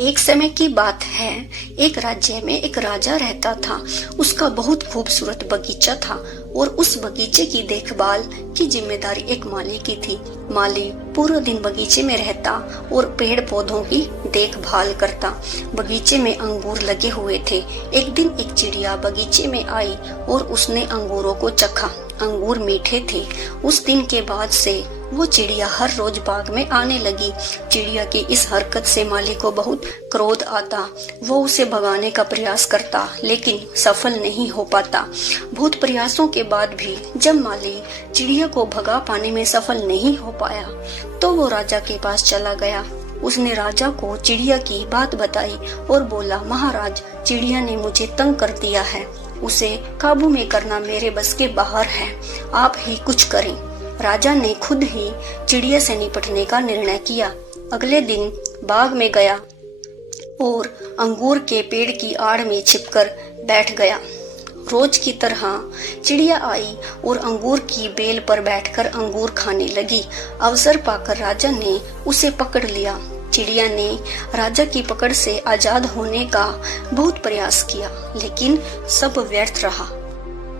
एक समय की बात है, एक राज्य में एक राजा रहता था। उसका बहुत खूबसूरत बगीचा था और उस बगीचे की देखभाल की जिम्मेदारी एक माली की थी। माली पूरा दिन बगीचे में रहता और पेड़ पौधों की देखभाल करता। बगीचे में अंगूर लगे हुए थे। एक दिन एक चिड़िया बगीचे में आई और उसने अंगूरों को चखा। अंगूर मीठे थे। उस दिन के बाद से वो चिड़िया हर रोज बाग में आने लगी। चिड़िया की इस हरकत से माली को बहुत क्रोध आता। वो उसे भगाने का प्रयास करता, लेकिन सफल नहीं हो पाता। बहुत प्रयासों के बाद भी जब माली चिड़िया को भगा पाने में सफल नहीं हो पाया, तो वो राजा के पास चला गया। उसने राजा को चिड़िया की बात बताई और बोला, महाराज, चिड़िया ने मुझे तंग कर दिया है। उसे काबू में करना मेरे बस के बाहर है। आप ही कुछ करें। राजा ने खुद ही चिड़िया से निपटने का निर्णय किया। अगले दिन बाग में गया और अंगूर के पेड़ की आड़ में छिपकर बैठ गया। रोज की तरह चिड़िया आई और अंगूर की बेल पर बैठकर अंगूर खाने लगी। अवसर पाकर राजा ने उसे पकड़ लिया। चिड़िया ने राजा की पकड़ से आजाद होने का बहुत प्रयास किया, लेकिन सब व्यर्थ रहा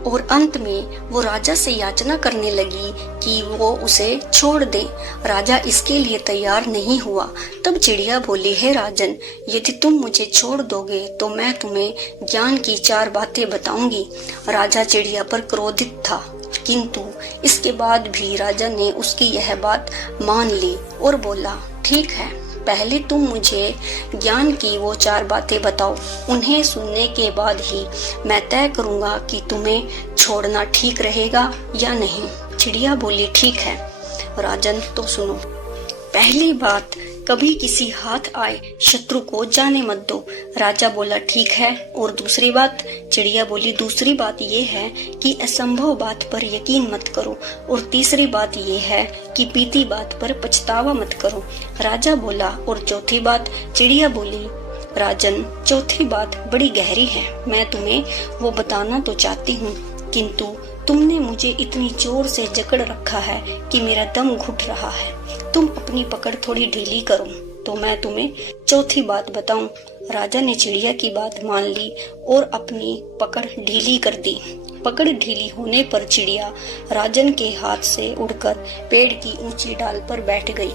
और अंत में वो राजा से याचना करने लगी कि वो उसे छोड़ दे। राजा इसके लिए तैयार नहीं हुआ। तब चिड़िया बोली, हे राजन, यदि तुम मुझे छोड़ दोगे तो मैं तुम्हें ज्ञान की 4 बातें बताऊंगी। राजा चिड़िया पर क्रोधित था, किंतु इसके बाद भी राजा ने उसकी यह बात मान ली और बोला, ठीक है, पहले तुम मुझे ज्ञान की वो 4 बातें बताओ। उन्हें सुनने के बाद ही मैं तय करूंगा कि तुम्हें छोड़ना ठीक रहेगा या नहीं। चिड़िया बोली, ठीक है राजन, तो सुनो। पहली बात, कभी किसी हाथ आए शत्रु को जाने मत दो। राजा बोला, ठीक है। और दूसरी बात, चिड़िया बोली, दूसरी बात ये है कि असंभव बात पर यकीन मत करो। और तीसरी बात ये है कि बीती बात पर पछतावा मत करो। राजा बोला, और चौथी बात? चिड़िया बोली, राजन, चौथी बात बड़ी गहरी है। मैं तुम्हें वो बताना तो चाहती हूँ, किंतु तुमने मुझे इतनी जोर से जकड़ रखा है कि मेरा दम घुट रहा है। तुम अपनी पकड़ थोड़ी ढीली करो तो मैं तुम्हें चौथी बात बताऊं। राजा ने चिड़िया की बात मान ली और अपनी पकड़ ढीली कर दी। पकड़ ढीली होने पर चिड़िया राजन के हाथ से उड़कर पेड़ की ऊंची डाल पर बैठ गई।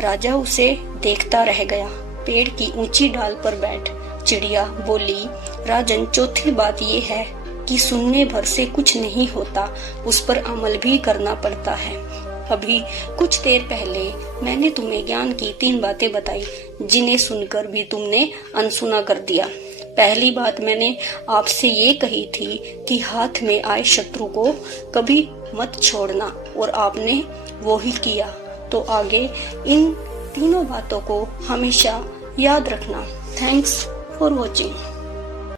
राजा उसे देखता रह गया। पेड़ की ऊंची डाल पर बैठ चिड़िया बोली, राजन, चौथी बात ये है कि सुनने भर से कुछ नहीं होता, उस पर अमल भी करना पड़ता है। अभी कुछ देर पहले मैंने तुम्हें ज्ञान की 3 बातें बताई, जिन्हें सुनकर भी तुमने अनसुना कर दिया। पहली बात मैंने आपसे ये कही थी कि हाथ में आए शत्रु को कभी मत छोड़ना, और आपने वो ही किया। तो आगे इन तीनों बातों को हमेशा याद रखना। Thanks for watching.